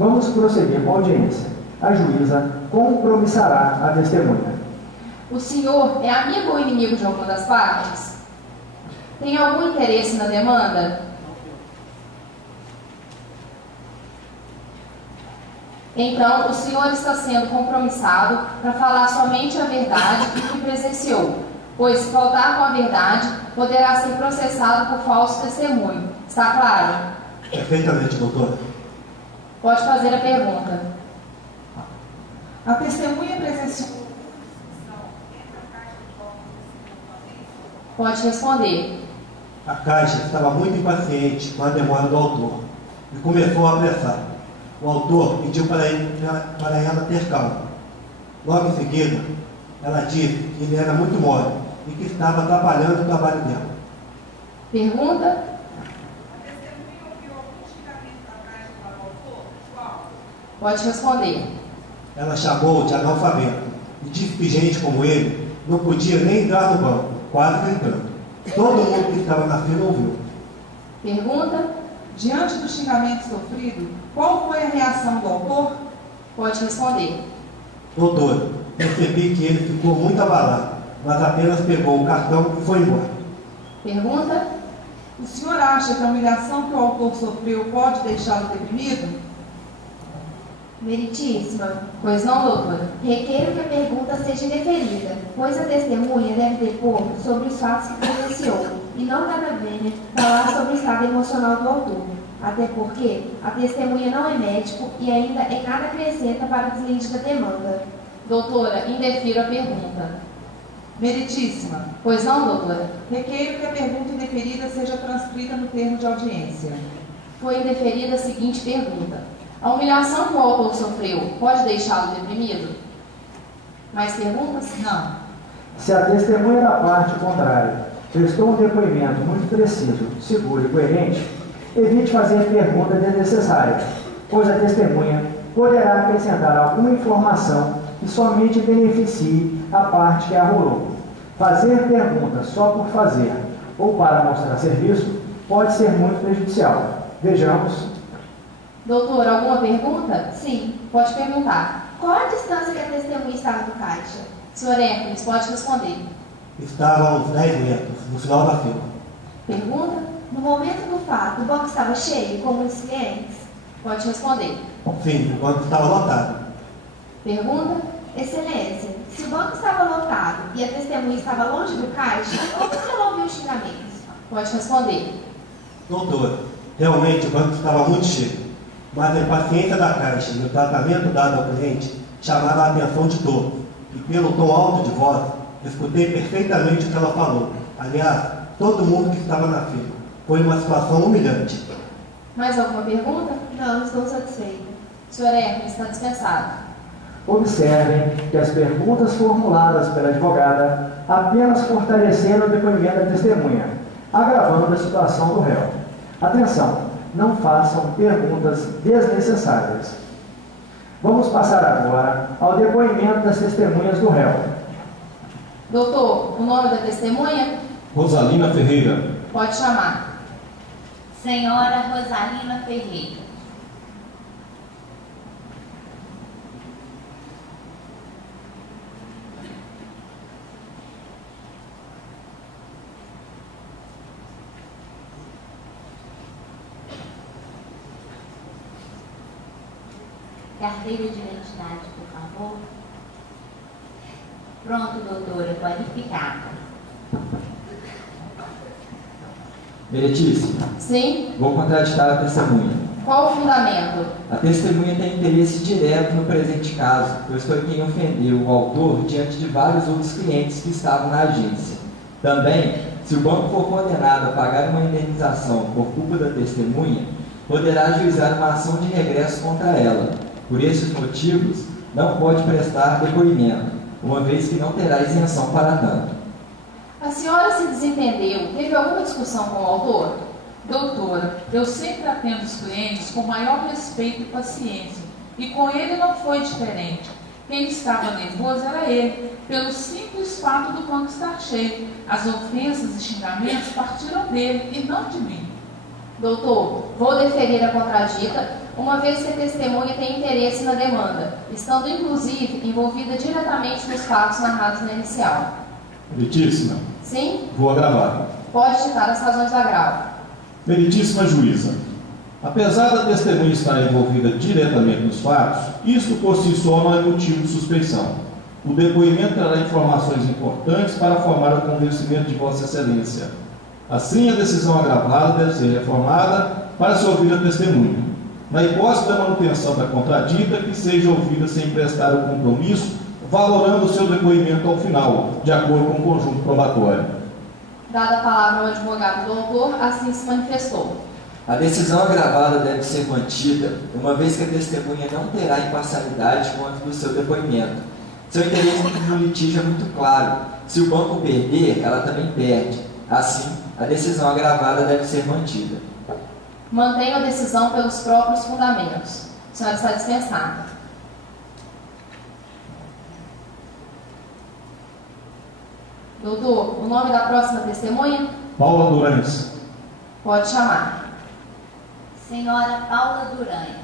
Vamos prosseguir com a audiência. A juíza compromissará a testemunha. O senhor é amigo ou inimigo de alguma das partes? Tem algum interesse na demanda? Então, o senhor está sendo compromissado para falar somente a verdade e que presenciou, pois, se faltar com a verdade, poderá ser processado por falso testemunho. Está claro? Perfeitamente, doutora. Pode fazer a pergunta. A testemunha presenciou. Pode responder. A Caixa estava muito impaciente com a demora do autor e começou a apressar. O autor pediu para ela ter calma. Logo em seguida, ela disse que ele era muito mole e que estava atrapalhando o trabalho dela. Pergunta? A testemunha ouviu algum xingamento da Caixa para o autor? Qual? Pode responder. Ela chamou de analfabeto e disse que gente como ele não podia nem entrar no banco, quase gritando. Todo mundo que estava na fila ouviu. Pergunta? Diante do xingamento sofrido, qual foi a reação do autor? Pode responder. Doutor, percebi que ele ficou muito abalado, mas apenas pegou o cartão e foi embora. Pergunta? O senhor acha que a humilhação que o autor sofreu pode deixá-lo deprimido? Meritíssima, Pois não, doutora? requeiro que a pergunta seja indeferida, pois a testemunha deve depor sobre os fatos que presenciou, e não cabe a pena falar sobre o estado emocional do autor, até porque a testemunha não é médico e ainda em nada acrescenta para o deslinde da demanda. Doutora, indefiro a pergunta. Meritíssima, Pois não, doutora? requeiro que a pergunta indeferida seja transcrita no termo de audiência. Foi indeferida a seguinte pergunta. A humilhação que o autor sofreu pode deixá-lo deprimido? Mais perguntas? Não. Se a testemunha da parte contrária prestou um depoimento muito preciso, seguro e coerente, evite fazer pergunta desnecessária, pois a testemunha poderá acrescentar alguma informação que somente beneficie a parte que arrolou. Fazer perguntas só por fazer ou para mostrar serviço pode ser muito prejudicial. Vejamos. Doutor, alguma pergunta? Sim. Pode perguntar. Qual a distância que a testemunha estava do caixa? Senhor Hércules, pode responder. Estava a uns 10 metros, no final da fila. Pergunta? No momento do fato, o banco estava cheio, com muitos clientes? Pode responder. Sim, o banco estava lotado. Pergunta? Excelência, se o banco estava lotado e a testemunha estava longe do caixa, como que ela ouviu os xingamentos? Pode responder. Doutor, realmente o banco estava muito cheio, mas a impaciência da Caixa e o tratamento dado ao cliente chamaram a atenção de todos, e pelo tom alto de voz, escutei perfeitamente o que ela falou. Aliás, todo mundo que estava na fila. Foi uma situação humilhante. Mais alguma pergunta? Não, estou satisfeita. Senhor Hércules, está dispensado. Observem que as perguntas formuladas pela advogada apenas fortaleceram o depoimento da testemunha, agravando a situação do réu. Atenção, não façam perguntas desnecessárias. Vamos passar agora ao depoimento das testemunhas do réu. Doutor, o nome da testemunha? Rosalina Ferreira. Pode chamar. Senhora Rosalina Ferreira. Carteira de identidade, por favor. Pronto, doutora, pode ficar. Meritíssima, Sim? vou contraditar a testemunha. Qual o fundamento? A testemunha tem interesse direto no presente caso, pois foi quem ofendeu o autor diante de vários outros clientes que estavam na agência. Também, se o banco for condenado a pagar uma indenização por culpa da testemunha, poderá ajuizar uma ação de regresso contra ela. Por esses motivos, não pode prestar depoimento, uma vez que não terá isenção para tanto. A senhora se desentendeu? Teve alguma discussão com o autor? Doutora, eu sempre atendo os clientes com maior respeito e paciência, e com ele não foi diferente. Quem estava nervoso era ele, pelo simples fato do banco estar cheio. As ofensas e xingamentos partiram dele e não de mim. Doutor, vou deferir a contradita, uma vez que a testemunha tem interesse na demanda, estando inclusive envolvida diretamente nos fatos narrados na inicial. Meritíssima, Sim? vou agravar. Pode citar as razões do agravo. Meritíssima juíza, apesar da testemunha estar envolvida diretamente nos fatos, isso por si só não é motivo de suspeição. O depoimento trará informações importantes para formar o convencimento de Vossa Excelência. Assim, a decisão agravada deve ser reformada para se ouvir a testemunha. Na hipótese da manutenção da contradita, que seja ouvida sem prestar o compromisso, valorando o seu depoimento ao final, de acordo com o conjunto probatório. Dada a palavra ao advogado do autor, assim se manifestou. A decisão agravada deve ser mantida, uma vez que a testemunha não terá imparcialidade quanto do seu depoimento. Seu interesse no litígio é muito claro. Se o banco perder, ela também perde. Assim, a decisão agravada deve ser mantida. Mantenho a decisão pelos próprios fundamentos. A senhora está dispensada. Doutor, o nome da próxima testemunha? Paula Durães. Pode chamar. Senhora Paula Durães.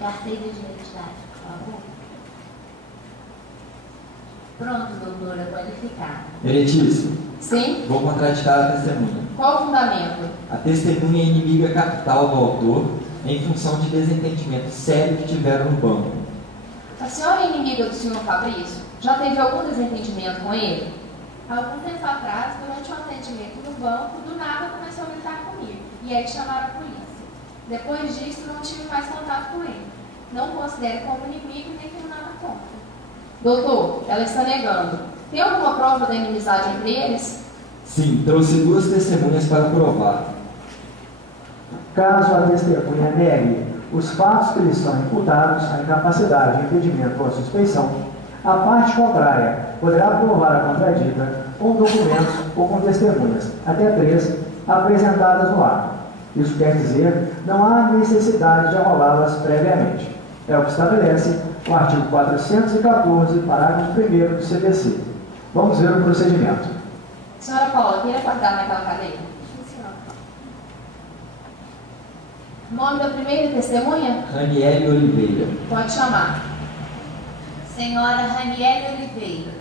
Carteira de identidade, por favor. Pronto, doutora, qualificada. Meritíssimo, Sim? vou contraditar a testemunha. Qual o fundamento? A testemunha é inimiga capital do autor em função de desentendimento sério que tiveram no banco. A senhora é inimiga do senhor Fabrício? Já teve algum desentendimento com ele? Algum tempo atrás, durante um atendimento no banco, do nada começou a gritar comigo, e aí chamaram a polícia. Depois disso, não tive mais contato com ele. Não considero como inimigo nem criminal na conta. Doutor, ela está negando. Tem alguma prova da inimizade entre eles? Sim, trouxe duas testemunhas para provar. Caso a testemunha negue os fatos que lhe são imputados, a incapacidade, impedimento ou suspeição, a parte contrária poderá provar a contradita com documentos ou com testemunhas, até 3, apresentadas no ato. Isso quer dizer, não há necessidade de arrolá-las previamente. É o que estabelece o artigo 414, parágrafo 1º do CPC. Vamos ver o procedimento. Senhora Paula, queira guardar naquela cadeira? Sim, senhora. Nome da primeira testemunha? Raniele Oliveira. Pode chamar. Senhora Raniele Oliveira.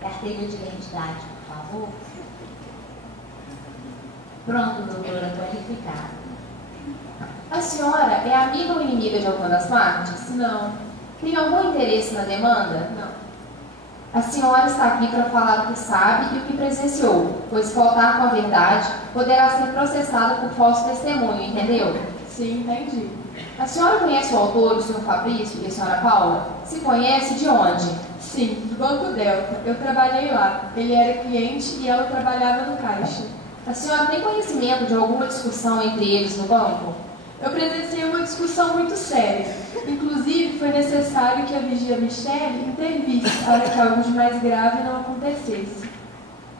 Carteira de identidade, por favor. Pronto, doutora, qualificada. A senhora é amiga ou inimiga de alguma das partes? Não. Tem algum interesse na demanda? Não. A senhora está aqui para falar o que sabe e o que presenciou, pois se faltar com a verdade, poderá ser processada por falso testemunho, entendeu? Sim, entendi. A senhora conhece o autor, o senhor Fabrício e a senhora Paula? Se conhece, de onde? Sim, do Banco Delta. Eu trabalhei lá. Ele era cliente e ela trabalhava no caixa. A senhora tem conhecimento de alguma discussão entre eles no banco? Eu presenciei uma discussão muito séria. Inclusive, foi necessário que a vigia Michele intervisse para que algo de mais grave não acontecesse.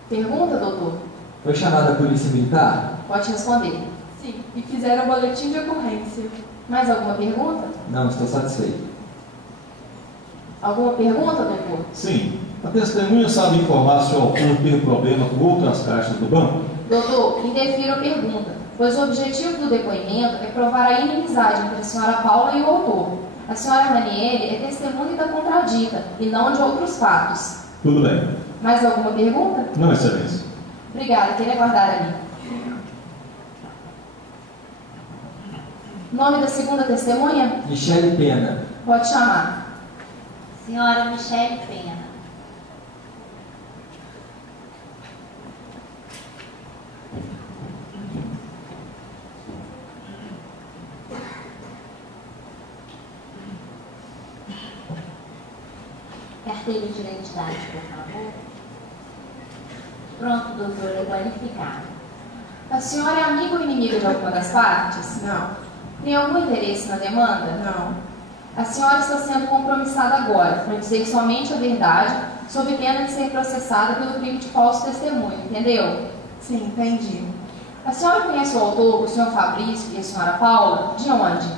Pergunta, doutor? Foi chamada a polícia militar? Pode responder. Sim, e fizeram boletim de ocorrência. Mais alguma pergunta? Não, estou satisfeito. Alguma pergunta, doutor? Sim. A testemunha sabe informar se o autor teve problema com outras caixas do banco? Doutor, indefiro a pergunta, pois o objetivo do depoimento é provar a inimizade entre a senhora Paula e o autor. A senhora Raniele é testemunha da contradita e não de outros fatos. Tudo bem. Mais alguma pergunta? Não, excelência. Obrigada, queria aguardar ali. Nome da segunda testemunha? Michele Pena. Pode chamar. Senhora Michele Pena. Carteira de identidade, por favor. Pronto, doutora, qualificada. A senhora é amiga ou inimiga de alguma das partes? Não. Tem algum interesse na demanda? Não. A senhora está sendo compromissada agora para dizer somente a verdade, sob pena de ser processada pelo crime de falso testemunho, entendeu? Sim, entendi. A senhora conhece o autor, o senhor Fabrício e a senhora Paula? De onde?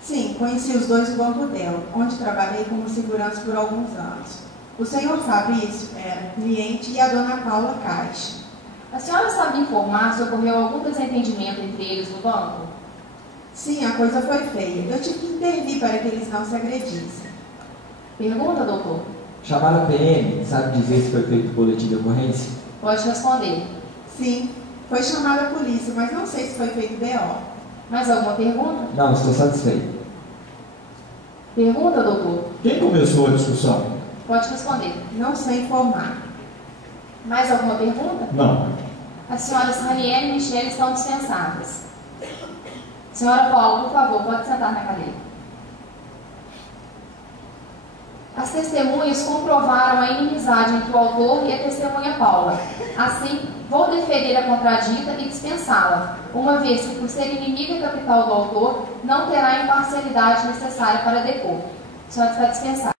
Sim, conheci os dois no Banco Del, onde trabalhei como segurança por alguns anos. O senhor Fabrício era cliente e a dona Paula caixa. A senhora sabe informar se ocorreu algum desentendimento entre eles no banco? Sim, a coisa foi feia. Eu tive que intervir para que eles não se agredissem. Pergunta, doutor. Chamaram a PM, sabe dizer se foi feito o boletim de ocorrência? Pode responder. Sim, foi chamada a polícia, mas não sei se foi feito BO. Mais alguma pergunta? Não, estou satisfeito. Pergunta, doutor. Quem começou a discussão? Pode responder. Não sei informar. Mais alguma pergunta? Não. As senhoras Ranieri e Michele estão dispensadas. Senhora Paula, por favor, pode sentar na cadeira. As testemunhas comprovaram a inimizade entre o autor e a testemunha Paula. Assim, vou deferir a contradita e dispensá-la, uma vez que, por ser inimiga capital do autor, não terá a imparcialidade necessária para depor. A senhora está dispensada.